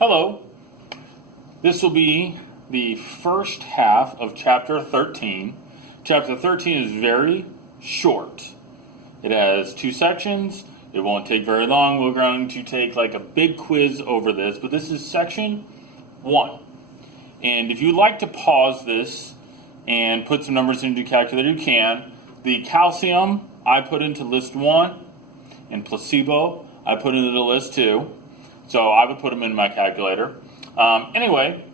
Hello. This will be the first half of Chapter 13. Chapter 13 is very short. It has 2 sections. It won't take very long. We're going to take like a big quiz over this, but this is section 1. And if you'd like to pause this and put some numbers into your calculator, you can. The calcium I put into list 1, and placebo I put into the list 2. So I would put them in my calculator. Anyway,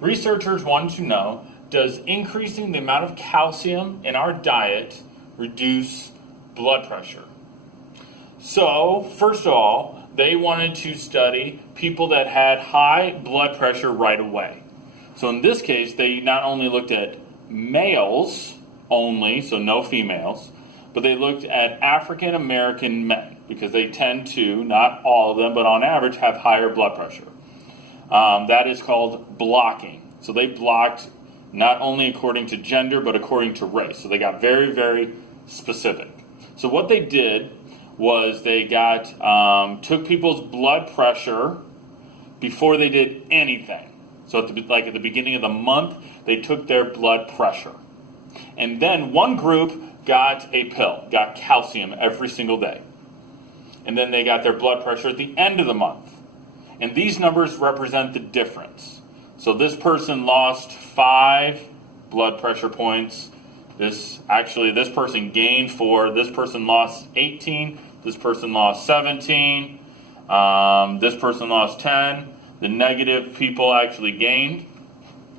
researchers wanted to know, does increasing the amount of calcium in our diet reduce blood pressure? So, first of all, they wanted to study people that had high blood pressure right away. So in this case, they not only looked at males only, so no females, but they looked at African American men because they tend to, not all of them, but on average, have higher blood pressure. That is called blocking. So they blocked not only according to gender, but according to race. So they got very, very specific. So what they did was they took people's blood pressure before they did anything. So at the beginning of the month, they took their blood pressure. And then one group got a pill, got calcium every single day. And then they got their blood pressure at the end of the month. And these numbers represent the difference. So this person lost 5 blood pressure points. This person gained 4. This person lost 18. This person lost 17. This person lost 10. The negative people actually gained.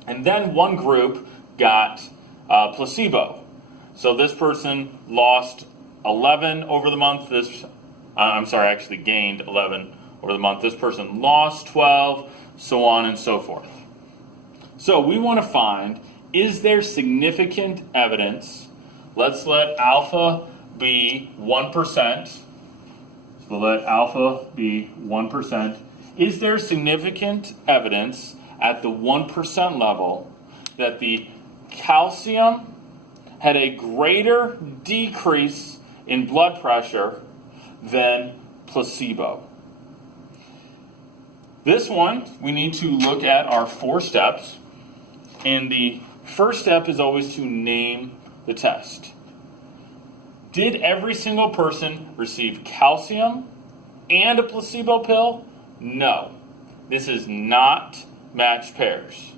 And then one group got placebo. So this person lost 11 over the month. Gained 11 over the month. This person lost 12, so on and so forth. So we want to find, is there significant evidence? Let's let alpha be 1%. So we'll let alpha be 1%. Is there significant evidence at the 1% level that the calcium had a greater decrease in blood pressure than placebo? This one, we need to look at our 4 steps. And the first step is always to name the test. Did every single person receive calcium and a placebo pill? No. This is not matched pairs.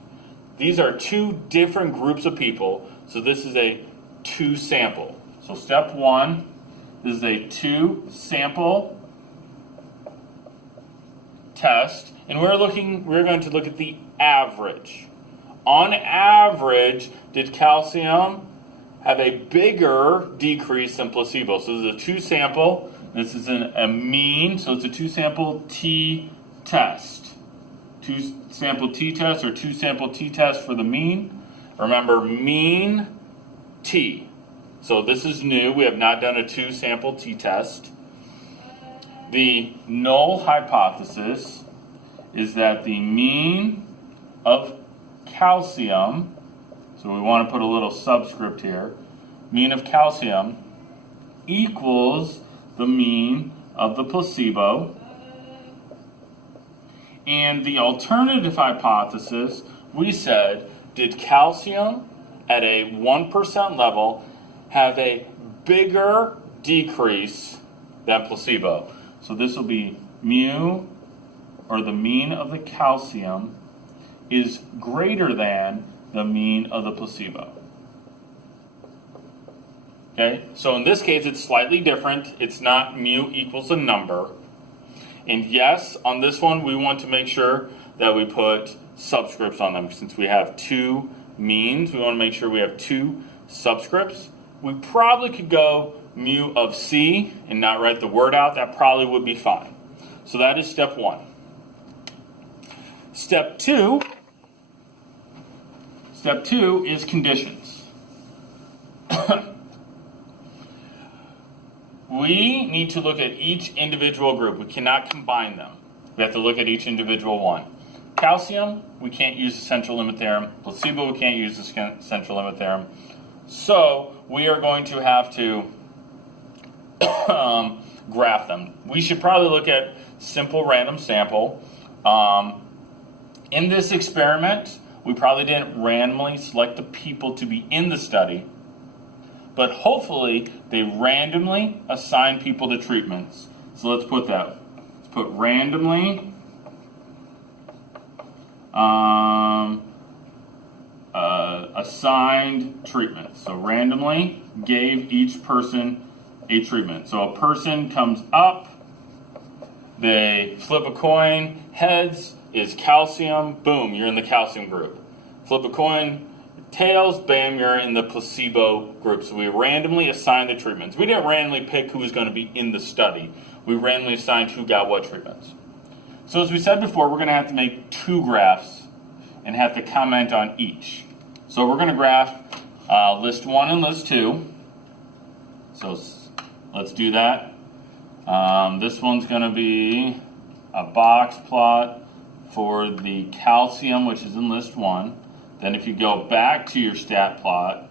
These are 2 different groups of people, so this is a 2 sample. So step 1, this is a 2 sample test, and we're going to look at the average. On average, did calcium have a bigger decrease than placebo? So this is a 2 sample. This is a mean, so it's a 2 sample t-test. 2 sample t-test or 2 sample t-test for the mean. Remember, mean t. So this is new. We have not done a 2 sample t-test. The null hypothesis is that the mean of calcium, so we want to put a little subscript here, mean of calcium equals the mean of the placebo. And the alternative hypothesis, we said, did calcium at a 1% level have a bigger decrease than placebo? So this will be mu, or the mean of the calcium, is greater than the mean of the placebo. Okay, so in this case it's slightly different. It's not mu equals a number. And yes, on this one we want to make sure that we put subscripts on them. Since we have 2 means, we want to make sure we have 2 subscripts. We probably could go mu of C and not write the word out. That probably would be fine. So that is step 1. Step 2 is conditions. We need to look at each individual group. We cannot combine them. We have to look at each individual one. Calcium, we can't use the central limit theorem. Placebo, we can't use the central limit theorem. So we are going to have to graph them. We should probably look at simple random sample. In this experiment, we probably didn't randomly select the people to be in the study, but hopefully they randomly assigned people to treatments. So let's put that. Let's put randomly assigned treatments. So randomly gave each person a treatment. So a person comes up, they flip a coin, heads is calcium, boom, you're in the calcium group. Flip a coin, tails, bam, you're in the placebo group. So we randomly assigned the treatments. We didn't randomly pick who was going to be in the study. We randomly assigned who got what treatments. So as we said before, we're going to have to make 2 graphs and have to comment on each. So we're going to graph list 1 and list 2. So let's do that. This one's going to be a box plot for the calcium, which is in list 1. Then if you go back to your stat plot,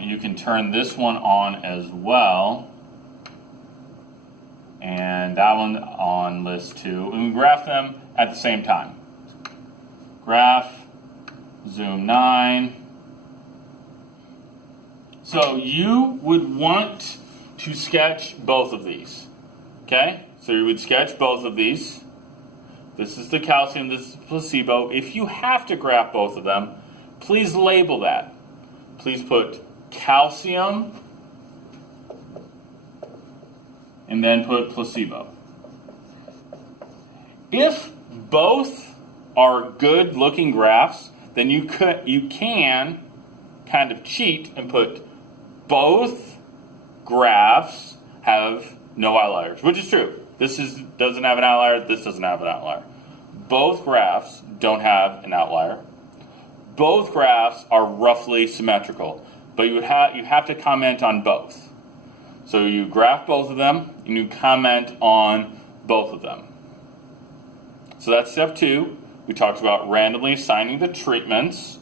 you can turn this one on as well, and that one on list 2. And we graph them at the same time. Graph, zoom 9. So you would want to sketch both of these, okay? So you would sketch both of these. This is the calcium, this is the placebo. If you have to graph both of them, please label that. Please put calcium and then put placebo. If both are good looking graphs, then you can kind of cheat and put both graphs have no outliers, which is true. This doesn't have an outlier, this doesn't have an outlier. Both graphs don't have an outlier. Both graphs are roughly symmetrical, but you have to comment on both. So you graph both of them, and you comment on both of them. So that's step 2. We talked about randomly assigning the treatments,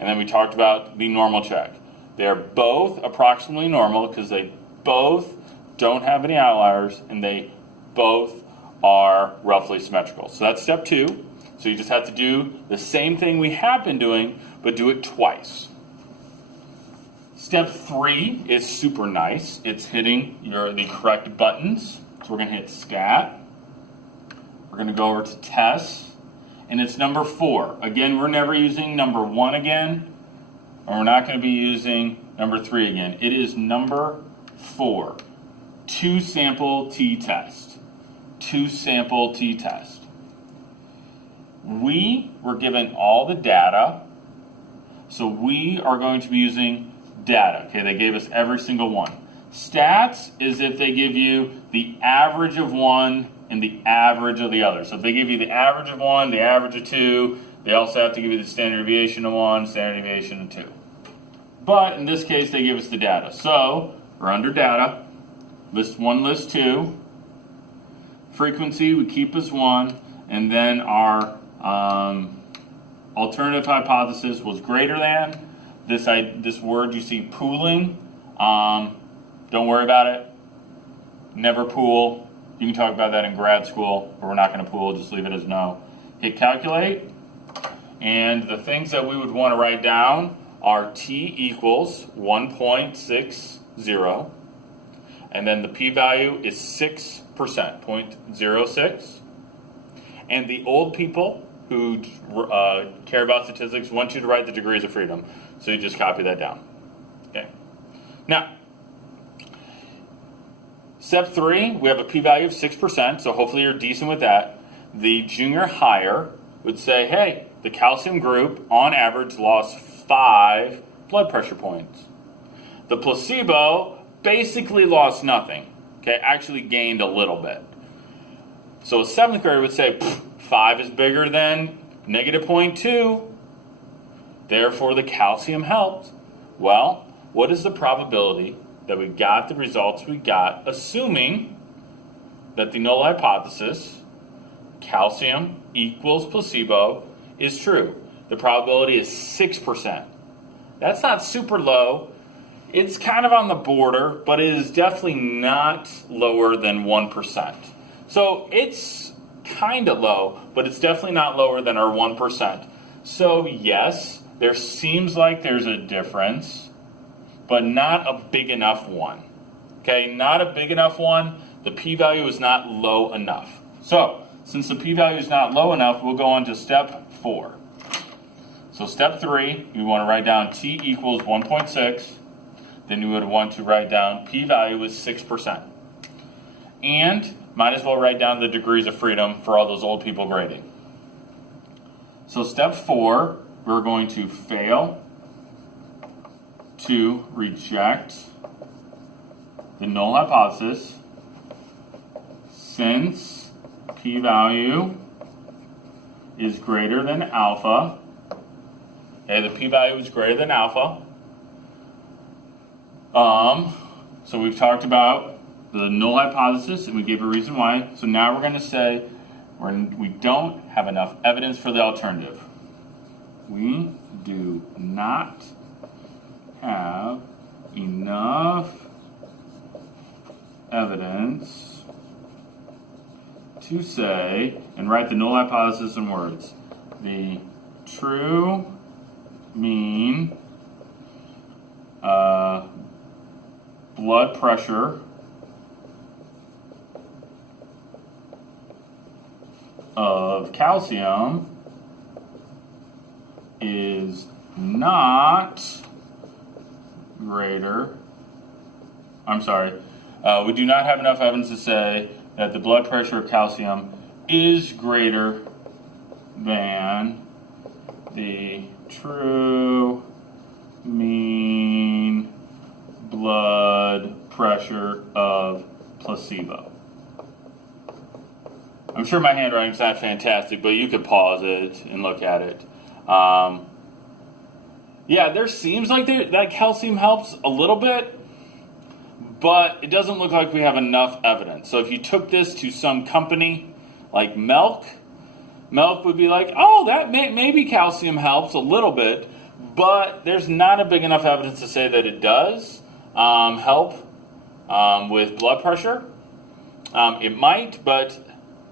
and then we talked about the normal check. They are both approximately normal because they both don't have any outliers, and they both are roughly symmetrical. So that's step 2. So you just have to do the same thing we have been doing, but do it twice. Step 3 is super nice. It's hitting the correct buttons. So we're going to hit stat. We're going to go over to test. And it's number 4. Again, we're never using number 1 again. And we're not going to be using number 3 again. It is number 4. 2 sample t-test. 2 sample t-test. We were given all the data. So we are going to be using data. Okay, they gave us every single one. Stats is if they give you the average of one and the average of the other. So if they give you the average of one, the average of 2, they also have to give you the standard deviation of 1, standard deviation of 2. But in this case, they give us the data. So we're under data. List 1, list 2. Frequency we keep as 1. And then our alternative hypothesis was greater than. This word you see, pooling, don't worry about it. Never pool. You can talk about that in grad school, but we're not going to pool. Just leave it as no. Hit calculate. And the things that we would want to write down are t equals 1.60. And then the p-value is 6%, 0.06. And the old people who care about statistics want you to write the degrees of freedom. So you just copy that down. Okay. Now, step 3, we have a p-value of 6%, so hopefully you're decent with that. The junior higher would say, hey, the calcium group, on average, lost 5 blood pressure points. The placebo basically lost nothing. Okay, actually gained a little bit. So a 7th grader would say, 5 is bigger than negative 0.2. Therefore, the calcium helped. Well, what is the probability that we got the results we got, assuming that the null hypothesis, calcium equals placebo, is true? The probability is 6%. That's not super low. It's kind of on the border, but it is definitely not lower than 1%. So it's kind of low, but it's definitely not lower than our 1%. So yes, there seems like there's a difference, but not a big enough one. Okay, not a big enough one. The p-value is not low enough. So since the p-value is not low enough, we'll go on to step 4. So step 3, you want to write down t equals 1.6. Then you would want to write down p-value is 6%. And might as well write down the degrees of freedom for all those old people grading. So step 4, we're going to fail to reject the null hypothesis since p-value is greater than alpha. Okay, the p-value is greater than alpha. So we've talked about the null hypothesis, and we gave a reason why. So now we're going to say we don't have enough evidence for the alternative. We do not have enough evidence to say, and write the null hypothesis in words, the true mean blood pressure of calcium is not greater. We do not have enough evidence to say that the blood pressure of calcium is greater than the true mean blood pressure of placebo. I'm sure my handwriting's not fantastic, but you could pause it and look at it. Yeah, there seems like that calcium helps a little bit, but it doesn't look like we have enough evidence. So if you took this to some company like Milk would be like, oh, that maybe calcium helps a little bit, but there's not a big enough evidence to say that it does help with blood pressure. It might, but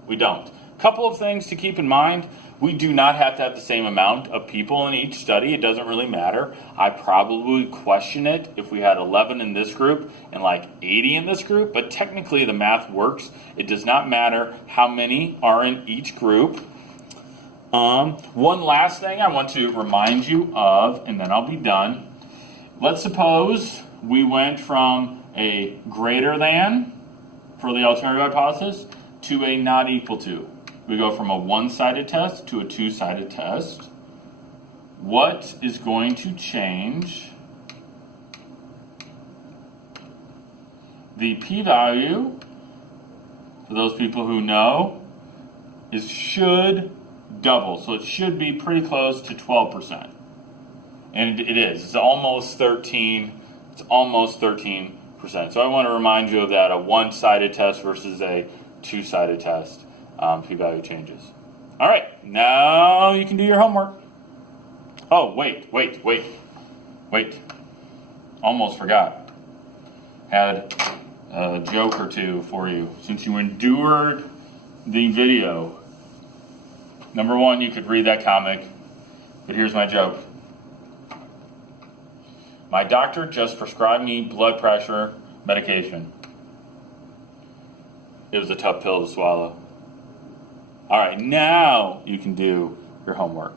we don't. A couple of things to keep in mind. We do not have to have the same amount of people in each study. It doesn't really matter. I probably would question it if we had 11 in this group and like 80 in this group, but technically the math works. It does not matter how many are in each group. One last thing I want to remind you of, and then I'll be done. Let's suppose we went from a greater than for the alternative hypothesis to a not equal to. We go from a one-sided test to a two-sided test. What is going to change? The p-value, for those people who know, should double. So it should be pretty close to 12%. And it is. It's almost 13. It's almost 13%. So I want to remind you of that, a one-sided test versus a two-sided test. P-value changes. All right, now you can do your homework. Oh, wait. Almost forgot. Had a joke or two for you. Since you endured the video, number one, you could read that comic, but here's my joke. My doctor just prescribed me blood pressure medication. It was a tough pill to swallow. All right, now you can do your homework.